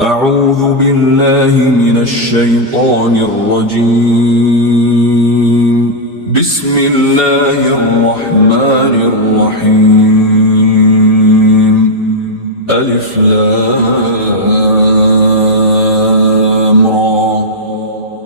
أعوذ بالله من الشيطان الرجيم. بسم الله الرحمن الرحيم. ألف لام را.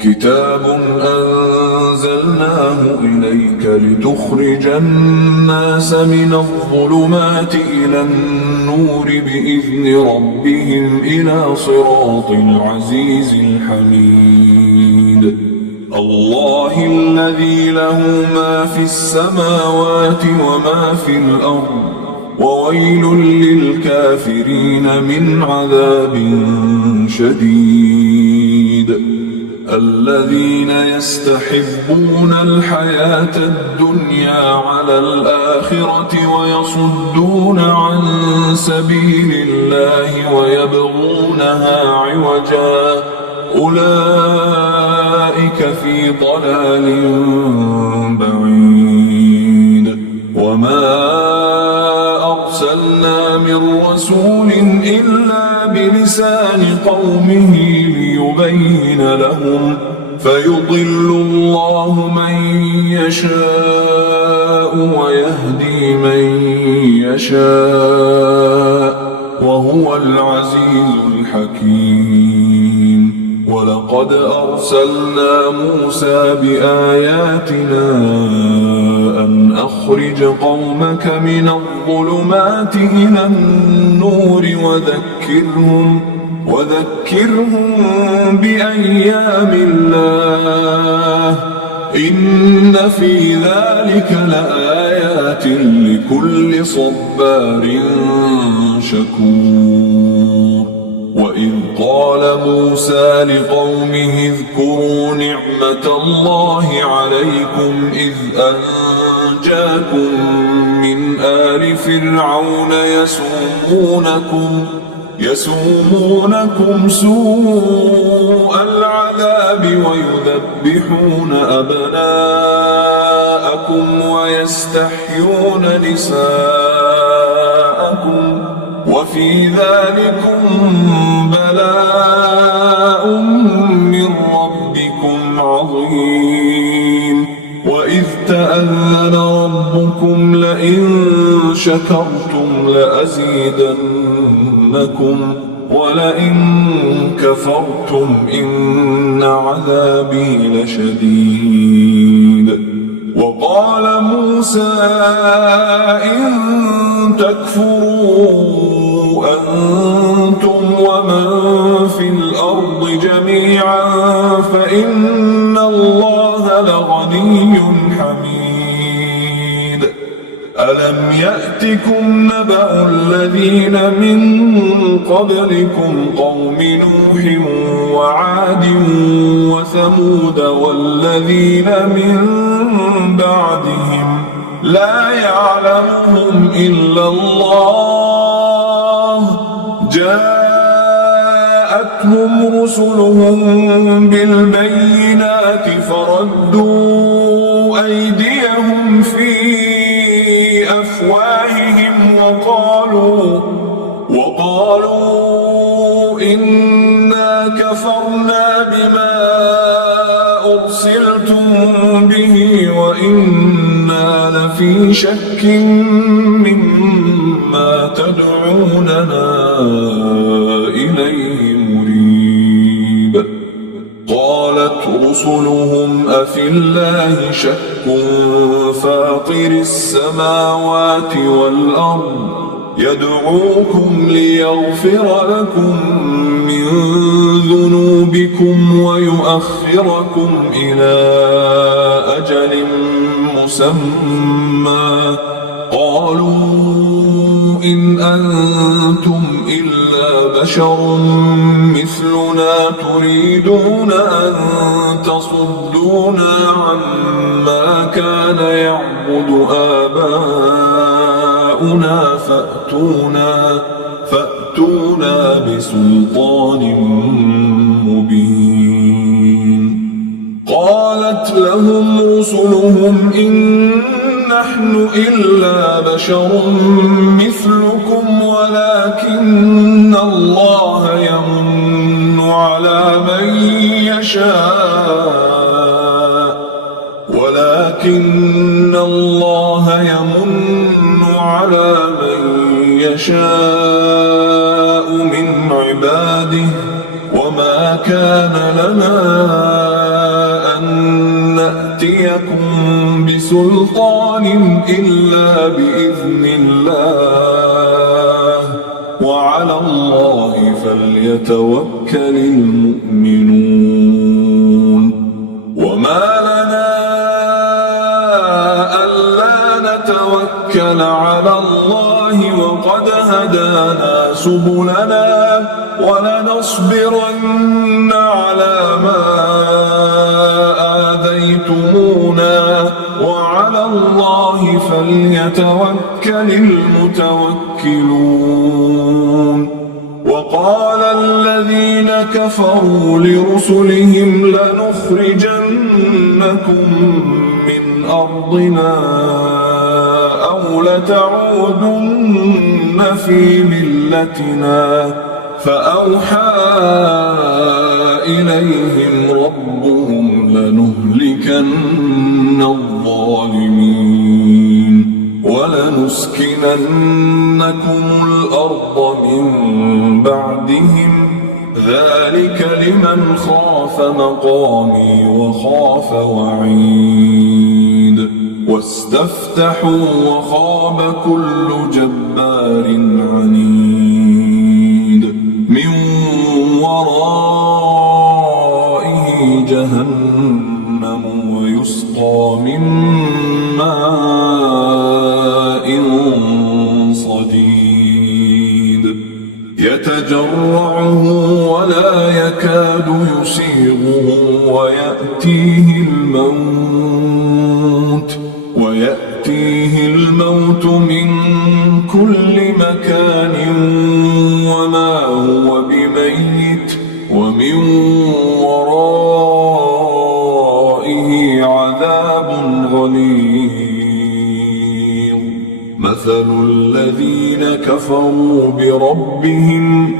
كتاب أنزلناه إليك لتخرج الناس من الظلمات إلى النور بإذن ربهم إلى صراط العزيز الحميد. الله الذي له ما في السماوات وما في الأرض، وويل للكافرين من عذاب شديد. الذين يستحبون الحياة الدنيا على الآخرة ويصدون عن سبيل الله ويبغونها عوجا، أولئك في ضلال بعيد. وما أرسلنا من رسول إلا بلسان قومه ليبين لهم، فيضل الله من يشاء ويهدي من يشاء، وهو العزيز الحكيم. ولقد أرسلنا موسى بآياتنا أن أخرج قومك من الظلمات إلى النور وذكرهم بأيام الله، إن في ذلك لآيات لكل صبار شكور. وإذ قال موسى لقومه اذكروا نعمة الله عليكم إذ أنجاكم من آل فرعون يسومونكم سوء العذاب ويذبحون أبناءكم ويستحيون نساءكم، وفي ذلكم بلاء من ربكم عظيم. وإذ تأذن ربكم لئن شكرتم لأزيدنكم ولئن كفرتم إن عذابي لشديد. وقال موسى إن تكفروا أنتم ومن في الأرض جميعا فإن الله لغني حميد. ألم يأتكم نبأ الذين من قبلكم قوم نوح وعاد وثمود والذين من بعدهم لا يعلمهم إلا الله، جاءتهم رسلهم بالبينات فردوا أيديهم في أفواههم وقالوا إنا كفرنا بما أرسلتم به وإنا لفي شك مما تدعوننا إليه مريب. قالت رسلهم أفي الله شك فاطر السماوات والأرض يدعوكم ليغفر لكم من ذنوبكم ويؤخركم إلى أجل مسمى، قالوا إن أنتم إلا بشر مثلنا تريدون أن تصدونا عما كان يعبد آباؤنا فأتونا بسلطان مبين. قالت لهم رسلهم إن نحن إلا بشر مثلكم ولكن الله يمن على من يشاء ولكن الله يمن على من يشاء من عباده وما كان لنا أن نأتيكم بسلطان إلا بإذن الله وعلى الله فليتوكل المؤمنون وما لنا ألا نتوكل على الله وقد هدانا سبلنا ولنصبرن على ما آذيتمونا وعلى الله فليتوكل المتوكلون وقال الذين كفروا لرسلهم لنخرجنكم من أرضنا أو لتعودن في ملتنا فأوحى إليهم ربهم لنهلكن الظالمين ولنسكننكم الأرض من بعدهم ذلك لمن خاف مقامي وخاف وعيد واستفتحوا وخاب كل جبار عنيد من ورائه جهنم ويسقى من ماء صديد يتجرعه ولا يكاد يسيغه ويأتيه الموت من كل مكان وما هو بميت ومن ورائه عذاب غليظ مثل الذين كفروا بربهم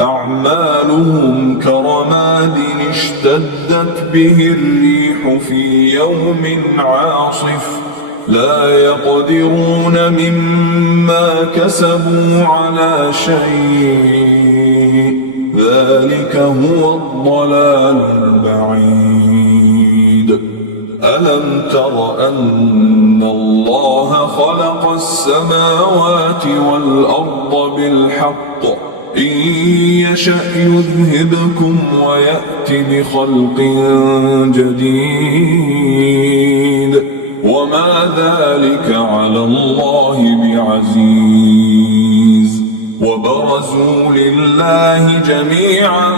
أعمالهم كرماد اشتدت به الريح في يوم عاصف لا يقدرون مما كسبوا على شيء ذلك هو الضلال البعيد ألم تر أن الله خلق السماوات والأرض بالحق إن يشأ يذهبكم ويأت بخلق جديد وما ذلك على الله بعزيز وبرزوا لله جميعا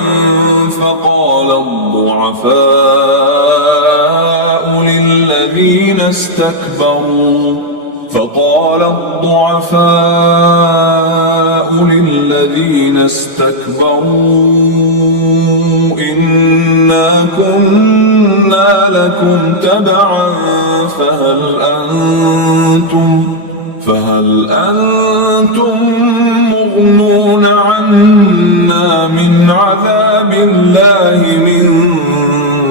فقال الضعفاء للذين استكبروا إنا كنا لكم تبعا فهل أنتم مغنون عنا من عذاب الله من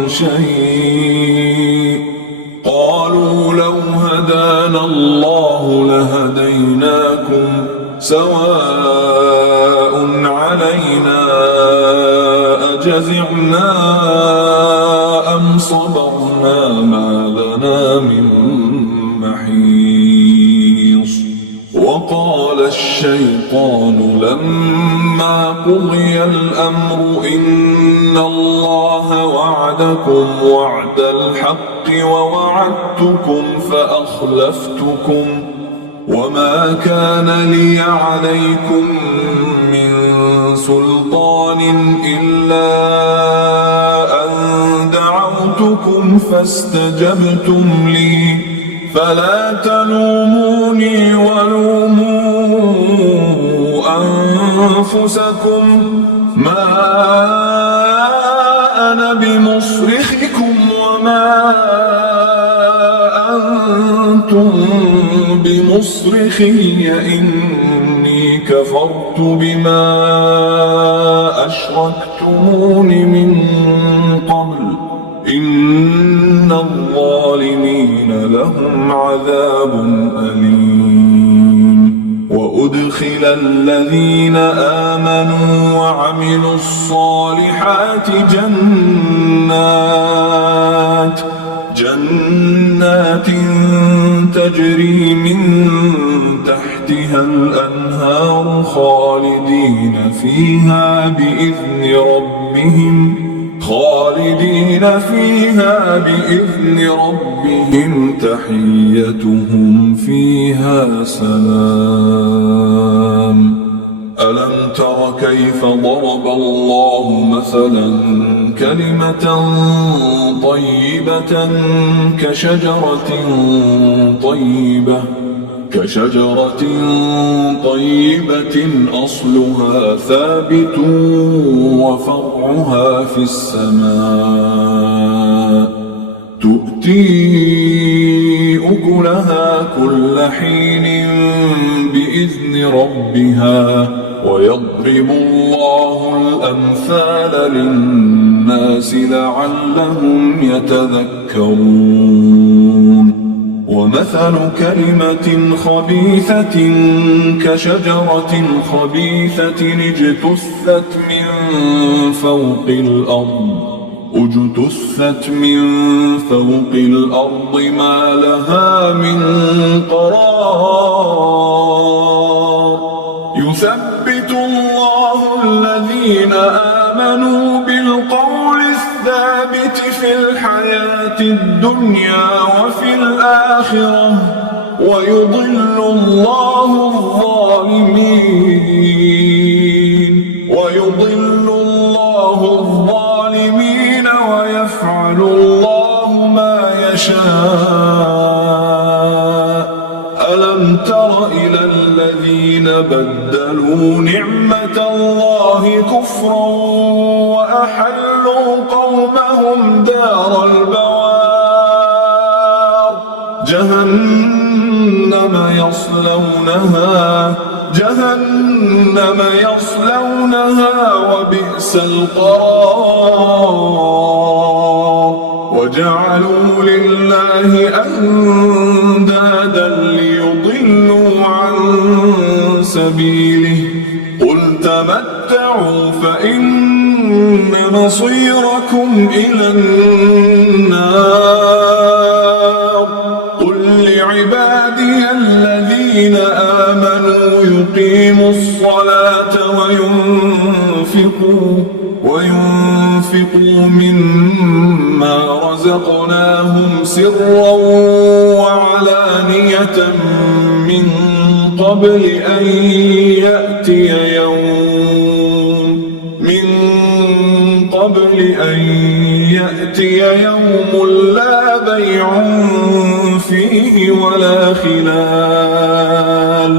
شيء قالوا لو هدانا الله لهديناكم سواء علينا أجزعنا أم صبرنا ما لنا من محيص وقال الشيطان لما قضي الأمر إن الله وعدكم وعد الحق ووعدتكم فأخلفتكم وما كان لي عليكم من سلطان إلا أن دعوتكم فاستجبتم لي فلا تلوموني ولوموا أنفسكم ما أنا بمصرخكم وما أنتم بمصرخي إني كفرت بما أشركتمون من قبل إن الظالمين لهم عذاب أليم. وأدخل الذين آمنوا وعملوا الصالحات جنات تجري من تحتها الأنهار خالدين فيها بإذن ربهم تحيتهم فيها سلام. ألم تر كيف ضرب الله مثلا كلمة طيبة كشجرة طيبة أصلها ثابت وفرعها في السماء تؤتي أكلها كل حين بإذن ربها ويضرب الله الأمثال للناس لعلهم يتذكرون. ومثل كلمة خبيثة كشجرة خبيثة اجتثت من فوق الأرض ما لها من قرار. يثبت الله الذين آمنوا بالقول الثابت في الحياة الدنيا وفي الآخرة ويضل الله الظالمين ويفعل الله ما يشاء. ألم تر إلى الذين بدلوا نعمة الله كفرا وأحلوا قومهم دار البوار جهنم يصلونها وبئس القرار. وجعلوا لله أندادا ليضلوا عن سبيله قل تمتعوا فإن مصيركم إلى النار. قل لعبادي الذين آمنوا يقيموا الصلاة وينفقوا مما رزقناهم سرا وعلانية من قبل أن يأتي يوم لا بيع فيه ولا خلال.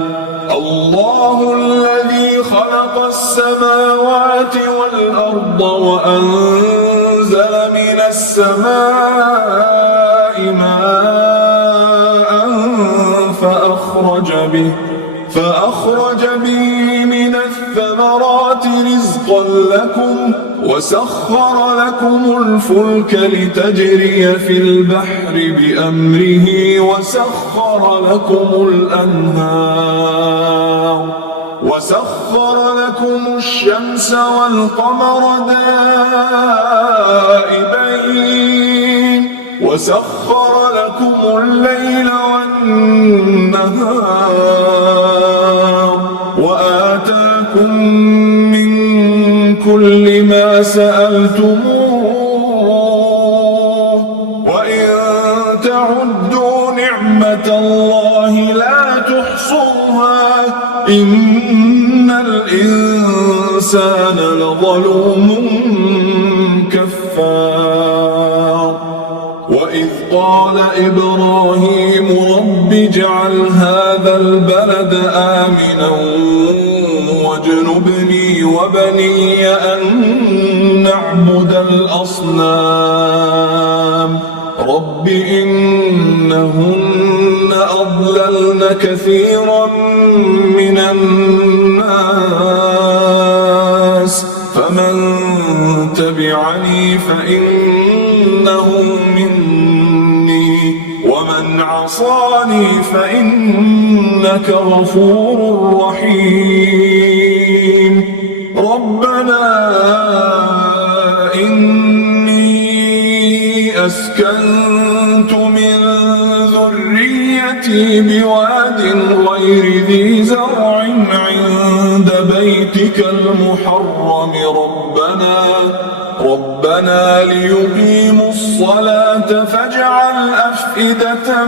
الله الذي خلق السماوات والأرض وأنزل من السماء ماء فأخرج به من الثمرات رزقا لكم وسخر لكم الفلك لتجري في البحر بأمره وسخر لكم الشمس والقمر دائبين وسخر لكم الليل والنهار وآتاكم من كل ما سألتموه وإن تعدوا نعمة الله لا تحصوها إن الإنسان لظلوم كفار. وإذ قال إبراهيم رب اجعل هذا البلد آمنا واجنبني وبني أن نعبد الأصنام. رب إنهن أضللن كثيرا من الناس فمن تبعني فإنه مني ومن عصاني فإنك غفور رحيم ربنا إني أسكنت من ذريتي بواد غير ذي زرع عند بيتك المحرم ربنا ليقيموا الصلاة فاجعل أفئدة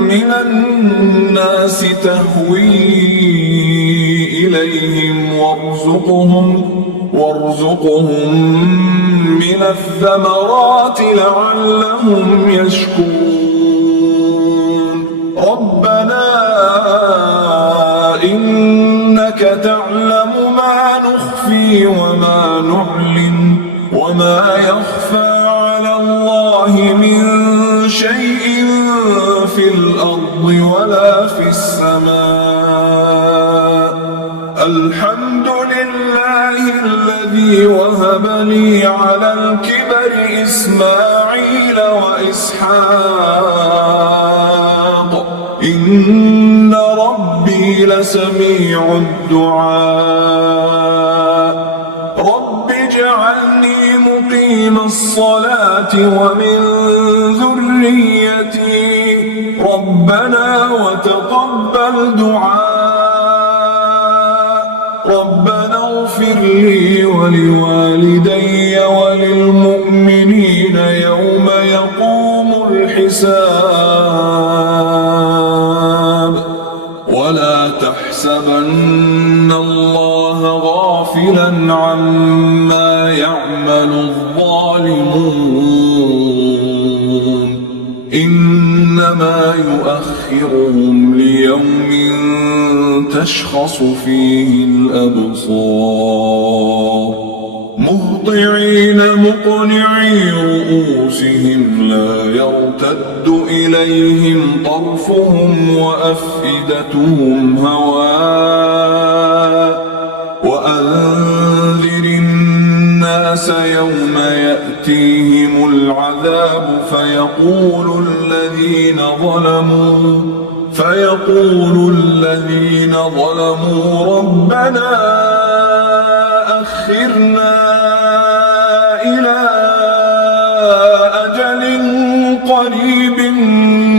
من الناس تهوي إليهم وارزقهم من الثمرات لعلهم يشكرون ربنا إنك تعلم ما نخفي وما نعلن وما يخفى على الله من شيء في الأرض ولا في السماء الحمد لله الذي وهب لي على الكبر إسماعيل وإسحاق إن ربي لسميع الدعاء رب اجعلني مقيم الصلاة ومن ذريتي ربنا وتقبل دعاء ربنا اغفر لي ولوالدي وللمؤمنين يوم يقوم الحساب ولا تحسبن الله غافلا عما يعمل الظالمون إنما يؤخرهم ليوم تشخص فيه الأبصار مهطعين مقنعي رؤوسهم لا يرتد إليهم طرفهم وأفئدتهم هواء وأنذر الناس يوم يأتيهم العذاب فيقول الذين ظلموا ربنا أخرنا إلى أجل قريب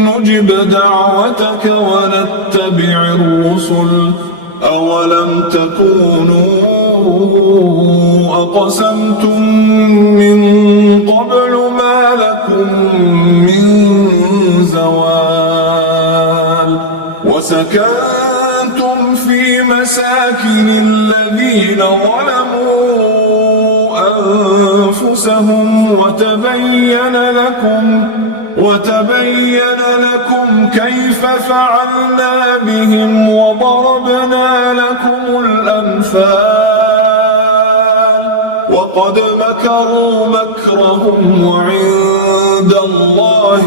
نجب دعوتك ونتبع الرسل أولم تكونوا أقسمتم من قبل ما لكم من زوال وسكنتم في مساكن الذين ظلموا أنفسهم وتبين لكم كيف فعلنا بهم وضربنا لكم الأمثال وقد مكروا مكرهم وعند الله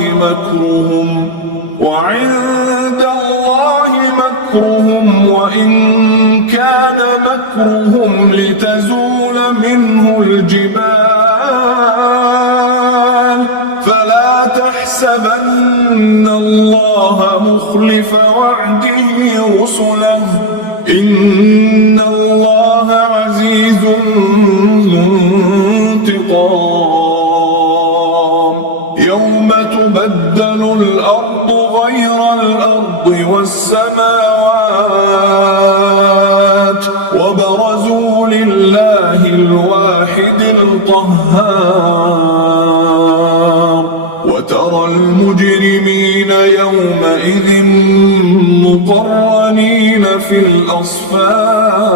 مكرهم وإن كان مكرهم لتزول منه الجبال فلا تحسبن الله مخلف وعده رسله إن الله عزيز ذو انتقام يوم تبدل الأرض غير الأرض والسماوات وبرزوا لله الواحد القهار وترى المجرمين يومئذ مقرنين في الأصفاد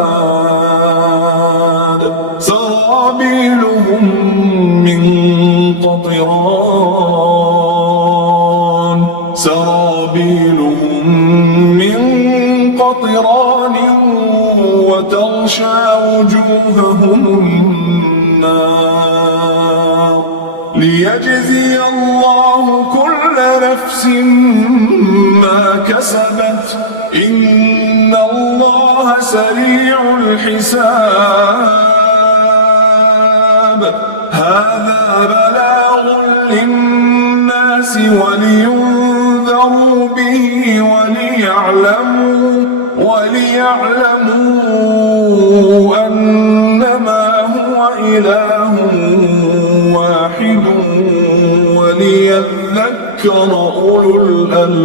سرابيلهم من قطران وتغشى وجوههم النار ليجزي الله كل نفس ما كسبت إن الله سريع الحساب هذا بلاغ للناس ولينذروا به وليعلموا أنما هو إله واحد وليذكر أولو الألباب.